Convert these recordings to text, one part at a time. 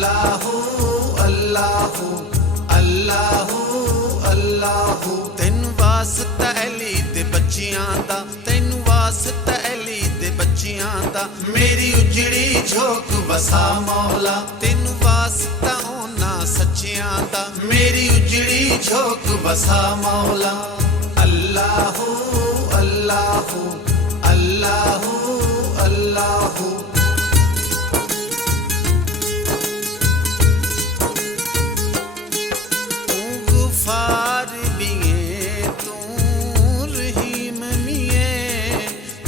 अल्लाहू अल्लाहू अल्लाहू अल्लाहू। तैनू वास्ता अली दे बच्चियां दा, तैनू वास्ता अली दे बच्चियां दा। मेरी उजड़ी झोंक वसा मौला, तैनू वास्ता ओना सच्चियां दा। मेरी उजड़ी झोंक वसा मौला। अल्लाहू अल्लाहू अल्लाहू अल्लाहू। तू गुफार भी है, तू रहीम भी है,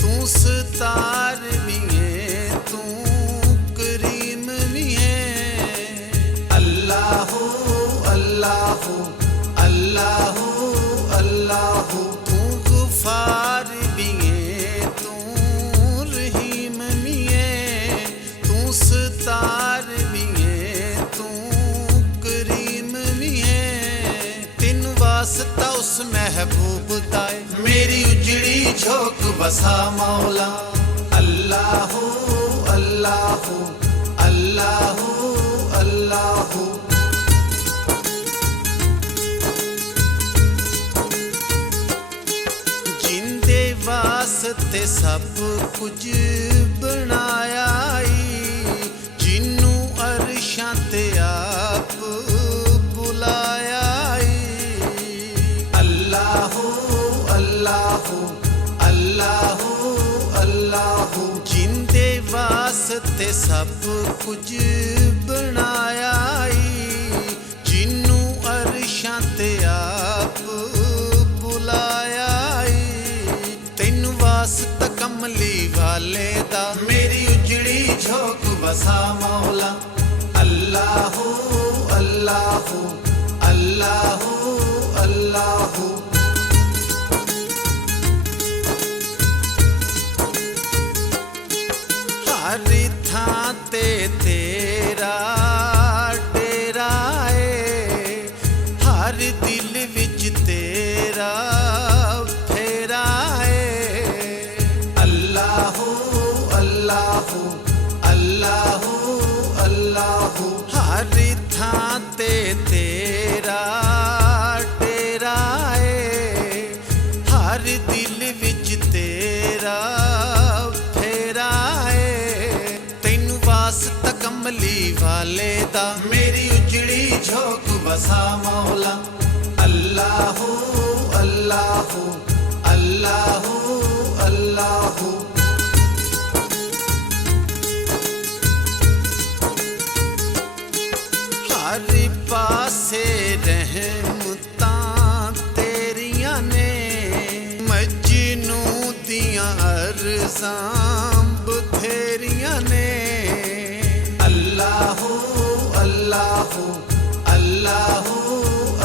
तू सतार भी है, तू करीम भी है। अल्लाहू अल्लाहू अल्लाहू अल्लाहू। तू गुफार भी है, तू रहीम भी है, तू सतार भी है, तू करीम भी है। तेन वास्ता उस महबूब दा मेरी उजड़ी झोंक वसा मौला। अल्लाहू अल्लाहू अल्लाहू अल्लाहू। वास्ते सब कुछ बनाया, जिन्नू अरशां ते आप बुलाया। अल्लाहू अल्लाहू अल्लाहू अल्लाहू। जिंदे वास्ते सब कुछ बनाया, जिन्नू अरशां ते आप बुलाया। तैनू वास्ता कमली वाले दा मेरी उजड़ी झोंक वसा मौला। अल्लाहू अल्लाहू अल्लाहू अल्लाहू। हर थां ते तेरा डेरा है, हर दिल विच तेरा फेरा है। अल्लाहू अल्लाहू अल्लाहू अल्लाहू। हर थां ते तेरा डेरा है, हर दिल विच तेरा फेरा है। तैनू वास्ता कमली वाले दा मेरी उजड़ी झोंक वसा मौला। अल्लाहू अल्लाहू अल्लाहू अल्लाहू। हर पासे रहमतां तेरियां ने, मजनू दियां अरज़ां बथेरियां ने। अल्लाहू अल्लाहू अल्लाहू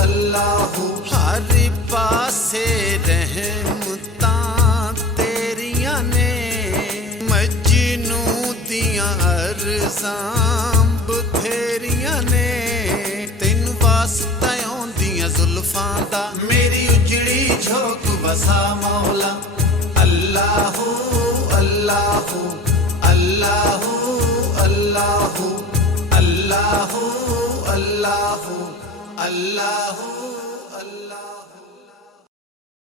अल्लाहू। हर पासे रहमतां तेरियां ने, मजनू दियां अरज़ां बथेरियां ने। तैनू वास्ता औंदियां जुल्फां दा मेरी उजड़ी झोंक वसा मौला। अल्लाहू अल्लाहू अल्लाहू अल्लाहू अल्लाहू अल्लाहू अल्लाह।